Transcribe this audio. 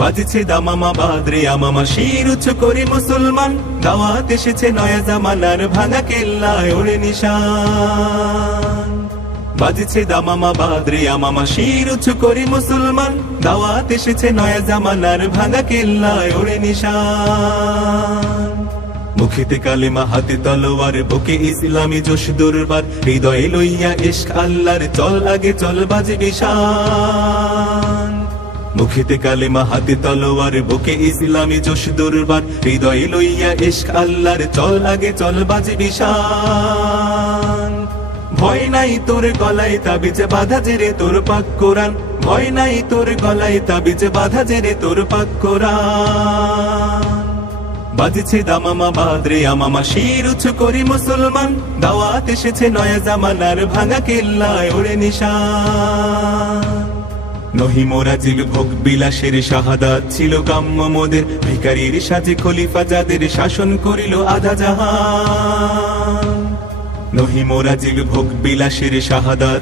বাজছে দামামা বাদরে আমামা শির উঁচু করে মুসলমান, দাওয়াত এসেছে নয়া জামানার ভাঙা কেল্লায় ওড়ে নিশান। বাজছে দামামা বাদরে আমামা শির উঁচু করে মুসলমান, দাওয়াত এসেছে নয়া জামানার ভাঙা কেল্লায় ওড়ে নিশান। মুখেতে কালেমা হাতে তলোয়ার, বুকে ইসলামী জোশ দুর্বার, হৃদয়ে লইয়া ইশক আল্লাহর চল আগে চল বাজে বিশান। মুখেতে কালেমা হাতে তলোয়ার, বুকে ইসলামী জোশ দুর্বার, হৃদয়ে লইয়া ইশক আল্লাহর চল আগে চল বাজে বিশান। ভয় নাই তোর গলায় তাবিজ বাঁধা জেরে তোর পাক কোরআন, ভয় নাই তোর গলায় তাবিজ বাঁধা জেরে তোর পাক কোরআন। বাজছে দামামা বাদরে আমামা শির উঁচু করি মুসলমান, দাওয়াত এসেছে নয়া জামানার ভাঙা কেল্লায় ওড়ে নিশান। নহি মোরাজিল ভোগ বিলাসের শাহাদাত ছিল কাম্য মোদের, ভিখারির সাজে খলিফা যাদের শাসন করিল আধা জাহান। নহি মোরাজিল ভোগ বিলাসের শাহাদাত